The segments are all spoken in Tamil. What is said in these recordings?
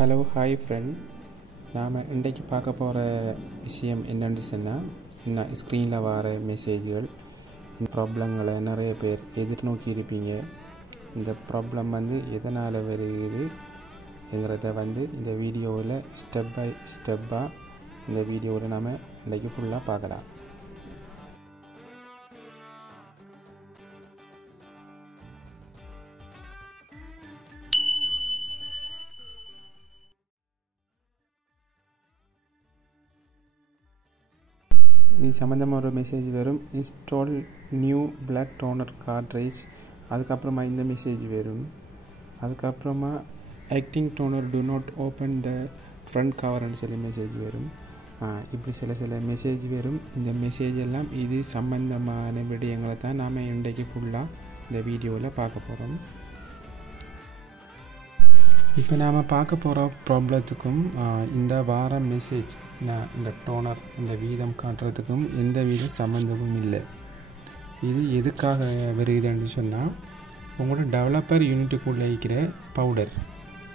Hello hi friend. நாம் இன்றைக்கு பார்க்க போகிற விஷயம் என்னென்னு சொன்னால், நான் ஸ்க்ரீனில் வர மெசேஜ்கள், இந்த ப்ராப்ளங்களை நிறைய பேர் எதிர்நோக்கி இருப்பீங்க. இந்த ப்ராப்ளம் எதனால் வருதுங்கிறத இந்த வீடியோவில் ஸ்டெப் பை ஸ்டெப்பாக இந்த வீடியோவில் நாம் இன்றைக்கி ஃபுல்லாக பார்க்கலாம். இது சம்மந்தமாக ஒரு மெசேஜ் வரும், install new black toner cartridge. அதுக்கப்புறமா இந்த மெசேஜ் வரும். அதுக்கப்புறமா acting toner do not open the front கவர்னு சொல்லி மெசேஜ் வரும். இப்படி சில மெசேஜ் வரும். இந்த மெசேஜ் எல்லாம் இது சம்பந்தமான விடயங்களை தான் நாம் இன்றைக்கு ஃபுல்லாக இந்த வீடியோவில் பார்க்க போகிறோம். இப்போ நாம் பார்க்க போகிற ப்ராப்ளத்துக்கும் இந்த வார மெசேஜ் இந்த டோனர் இந்த வீதம் காட்டுறதுக்கும் எந்த வித சம்மந்தமும் இல்லை. இது எதுக்காக வருதுன்னு சொன்னால், உங்களோட டெவலப்பர் யூனிட்டுக்குள்ளே இருக்கிற பவுடர்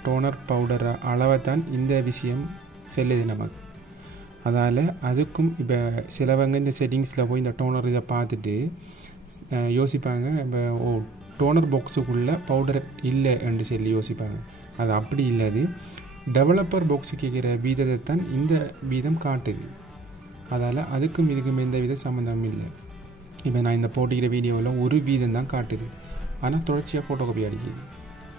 டோனர் பவுடர் அளவை தான் இந்த விஷயம் செல்லுது நமக்கு. அதால் அதுக்கும் இப்போ சிலவங்க இந்த செட்டிங்ஸில் போய் இந்த டோனர் இதை பார்த்துட்டு யோசிப்பாங்க, இப்போ டோனர் பாக்ஸுக்குள்ளே பவுடர் இல்லைன்னு சொல்லி யோசிப்பாங்க. அது அப்படி இல்லாது டெவலப்பர் பாக்ஸு கேட்குற வீதத்தை தான் இந்த வீதம் காட்டுது. அதால் அதுக்கும் இதுக்கும் எந்த வித சம்மந்தமும் இல்லை. இப்போ நான் இந்த போட்டிக்கிற வீடியோவில் ஒரு வீதம் தான் காட்டுது, ஆனால் தொடர்ச்சியாக ஃபோட்டோ காப்பி அடிக்குது.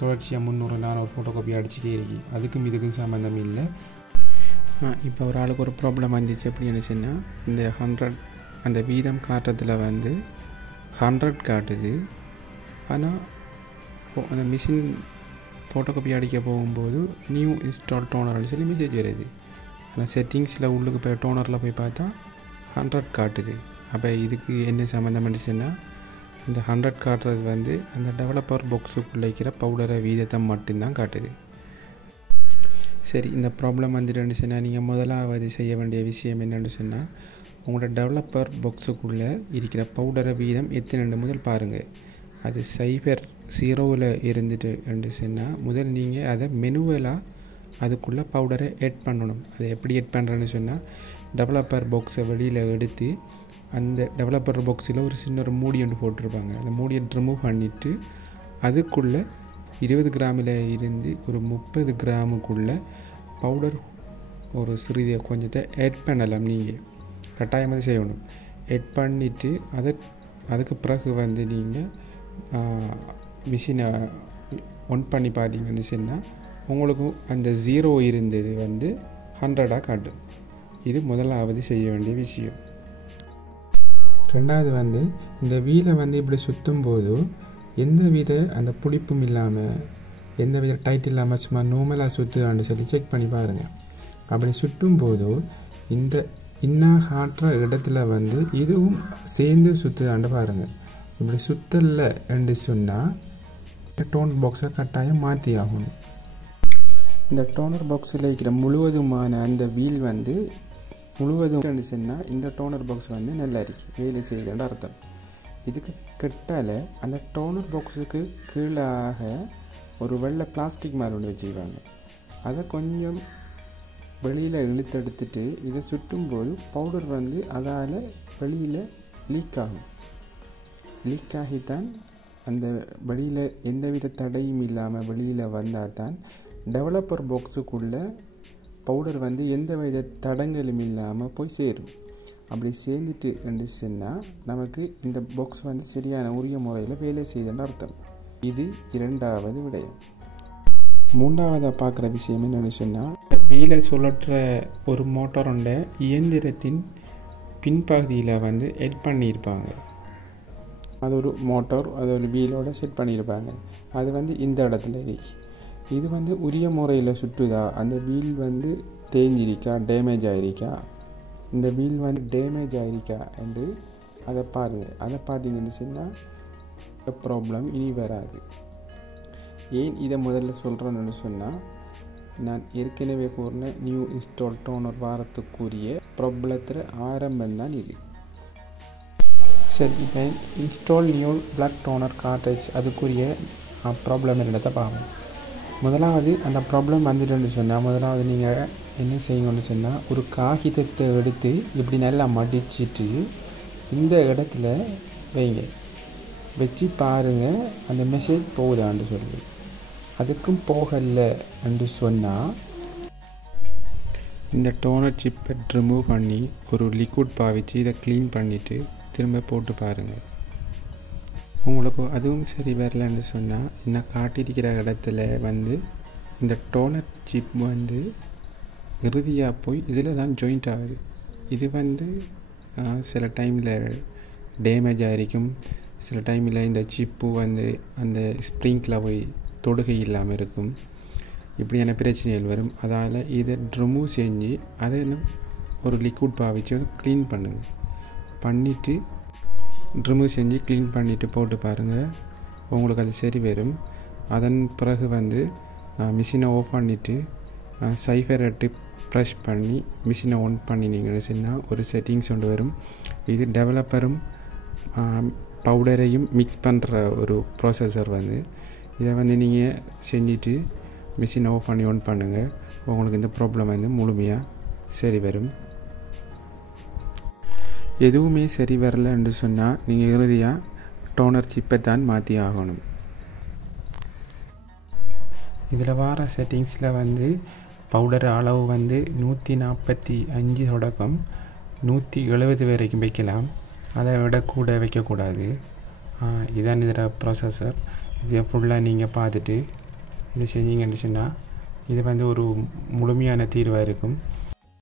தொடர்ச்சியாக 300-400 ஃபோட்டோ காப்பி அடிச்சுக்கே இருக்கு. அதுக்கும் இதுக்கும் சம்மந்தம் இல்லை. இப்போ ஒரு ஆளுக்கு ஒரு ப்ராப்ளம் வந்துச்சு அப்படின்னு சொன்னால், இந்த 100 அந்த வீதம் காட்டுறதுல 100 காட்டுது. ஆனால் அந்த மிஷின் ஃபோட்டோ காப்பி அடிக்க போகும்போது நியூ இன்ஸ்டால் டோனர்னு சொல்லி மெசேஜ் வருது. ஆனால் செட்டிங்ஸில் உள்ளுக்கு போய் டோனரில் போய் பார்த்தா 100 காட்டுது. அப்போ இதுக்கு என்ன சம்மந்தம்னு சொன்னால், இந்த 100 காட்டுறது அந்த டெவலப்பர் பாக்ஸுக்குள்ளே இருக்கிற பவுடரை வீதத்தை மட்டும்தான் காட்டுது. சரி, இந்த ப்ராப்ளம் வந்துட்டு சொன்னால், நீங்கள் முதலாவது செய்ய வேண்டிய விஷயம் என்னென்னு சொன்னால், உங்களோட டெவலப்பர் பாக்ஸுக்குள்ளே இருக்கிற பவுடரை வீதம் எத்தனை முதல் பாருங்கள். அது 0 இருந்துட்டு சொன்னால், முதல் நீங்கள் அதை மெனுவலாக அதுக்குள்ளே பவுடரை ஆட் பண்ணணும். அதை எப்படி ஆட் பண்ணுறேன்னு சொன்னால், டெவலப்பர் பாக்ஸை வெளியில் எடுத்து அந்த டெவலப்பர் பாக்ஸில் ஒரு சின்ன ஒரு மூடி ஒன்று போட்டிருப்பாங்க. அந்த மூடியை ரிமூவ் பண்ணிவிட்டு அதுக்குள்ளே 20 கிராமில் இருந்து ஒரு 30 கிராமுக்குள்ளே பவுடர் ஒரு சிறிய கொஞ்சத்தை ஆட் பண்ணலாம். நீங்கள் கட்டாயமாக செய்யணும். ஆட் பண்ணிவிட்டு அதுக்கு பிறகு நீங்கள் மிஷினை ஒன் பண்ணி பார்த்தீங்கன்னு சொன்னால், உங்களுக்கு அந்த 0 இருந்தது 100 காட்டும். இது முதலாவது செய்ய வேண்டிய விஷயம். ரெண்டாவது இந்த வீலை இப்படி சுற்றும் போது எந்த வித அந்த புளிப்பும் இல்லாமல், எந்த வித டைட் இல்லாமல் சும்மா நார்மலாக சுற்றுதான்னு சொல்லி செக் பண்ணி பாருங்கள். அப்படி சுற்றும் போது இந்த இன்னும் காட்டுற இடத்துல இதுவும் சேர்ந்து சுற்றுதான்னு பாருங்கள். இப்படி சுற்றலை என்று சொன்னால் டோனர் பாக்ஸை கட்டாயம் மாற்றி ஆகணும். இந்த டோனர் பாக்ஸில் இருக்கிற முழுவதுமான அந்த வீல் முழுவதும் சொன்னால், இந்த டோனர் பாக்ஸ் நல்லா இருக்குது, வேலை செய்யுதுன்னு அர்த்தம். இதுக்கு கெட்டால் அந்த டோனர் பாக்ஸுக்கு கீழாக ஒரு வெள்ளை பிளாஸ்டிக் மாதிரி ஒன்று வச்சுருக்காங்க. அதை கொஞ்சம் வெளியில் இழுத்தெடுத்துட்டு இதை சுற்றும்போது பவுடர் அதால் வெளியில் லீக் ஆகும். லீக் ஆகித்தான் அந்த வெளியில் எந்தவித தடையும் இல்லாமல் வெளியில் வந்தால் தான் டெவலப்பர் பாக்ஸுக்குள்ளே பவுடர் எந்த வித தடங்களும் இல்லாமல் போய் சேரும். அப்படி சேர்ந்துட்டு என்று சொன்னால் நமக்கு இந்த பாக்ஸ் சரியான உரிய முறையில் வேலை செய்யுதுன்னு அர்த்தம். இது இரண்டாவது விடயம். மூன்றாவதாக பார்க்குற விஷயம் என்னென்னு சொன்னால், வீலை சுழற்ற ஒரு மோட்டாரோட இயந்திரத்தின் பின்பகுதியில் எட் பண்ணியிருப்பாங்க. அது ஒரு மோட்டார், அது ஒரு வீலோட செட் பண்ணியிருப்பாங்க. அது இந்த இடத்துல இருக்கு. இது உரிய முறையில் சுற்றுதா, அந்த வீல் தேஞ்சிருக்கா, டேமேஜ் ஆகிருக்கா, இந்த வீல் டேமேஜ் ஆகிருக்கா என்று அதை பாருங்கள். அதை பார்த்தீங்கன்னு சொன்னால் இந்த ப்ராப்ளம் இனி வராது. ஏன் இதை முதல்ல சொல்கிறேன்னு சொன்னால், நான் ஏற்கனவே கூறின நியூ இன்ஸ்டால் டோனர் வாரத்துக்குரிய ப்ராப்ளத்தில் ஆரம்பம்தான் இது. சரி, இப்போ install new black toner cartridge அதுக்குரிய ப்ராப்ளம் என்னத்தை பார்ப்போம். முதலாவது அந்த ப்ராப்ளம் வந்துட்டுன்னு சொன்னால் முதலாவது நீங்கள் என்ன செய்யணும்னு சொன்னால் ஒரு காகிதத்தை எடுத்து இப்படி நல்லா மடிச்சிட்டு இந்த இடத்துல வைங்க, வச்சு பாருங்கள் அந்த மெசேஜ் போகுதான்னு சொல்லி. அதுக்கும் போகலை என்று சொன்னால் இந்த டோனர் சிப்பை ரிமூவ் பண்ணி ஒரு லிக்விட் பாவிச்சு இதை க்ளீன் பண்ணிவிட்டு திரும்ப போட்டு பாருங்கள். உங்களுக்கு அதுவும் சரி வரலன்னு சொன்னால் இன்னும் காட்டியிருக்கிற இடத்துல இந்த டோனர் சிப் இறுதியாக போய் இதில் தான் ஜாயிண்ட் ஆகுது. இது சில டைமில் டேமேஜ் ஆகிருக்கும், சில டைமில் இந்த சிப்பு அந்த ஸ்ப்ரிங்கில் போய் தொடுகை இல்லாமல் இருக்கும். இப்படியான பிரச்சனைகள் வரும். அதால் இதை ரிமூவ் செஞ்சு அதை ஒரு லிக்விட் பாவிச்சு க்ளீன் பண்ணுங்கள். பண்ணிவிட்டு ரிமூவ் செஞ்சு க்ளீன் பண்ணிவிட்டு போட்டு பாருங்கள், உங்களுக்கு அது சரி வரும். அதன் பிறகு மிஷினை ஆஃப் பண்ணிவிட்டு சைஃபரை டிப் ப்ரெஷ் பண்ணி மிஷினை ஆன் பண்ணினீங்கன்னு சொன்னால் ஒரு செட்டிங்ஸ் கொண்டு வரும். இது டெவலப்பரும் பவுடரையும் மிக்ஸ் பண்ணுற ஒரு ப்ராசஸர். இதை நீங்கள் செஞ்சுட்டு மிஷினை ஆஃப் பண்ணி ஆன் பண்ணுங்கள், உங்களுக்கு இந்த ப்ராப்ளம் முழுமையாக சரி வரும். எதுவுமே சரி வரலன்னு சொன்னால் நீங்கள் இறுதியாக டோனர் சிப்பை தான் மாற்றி ஆகணும். இதில் வர செட்டிங்ஸில் பவுடர் அளவு 145 தொடக்கம் 170 வரைக்கும் வைக்கலாம். அதை விட கூட வைக்கக்கூடாது. இதான் இதில் ப்ராசஸர். இதை ஃபுல்லாக நீங்கள் பார்த்துட்டு இதை செஞ்சீங்கன்னு சொன்னால் இது ஒரு முழுமையான தீர்வாக இருக்கும்.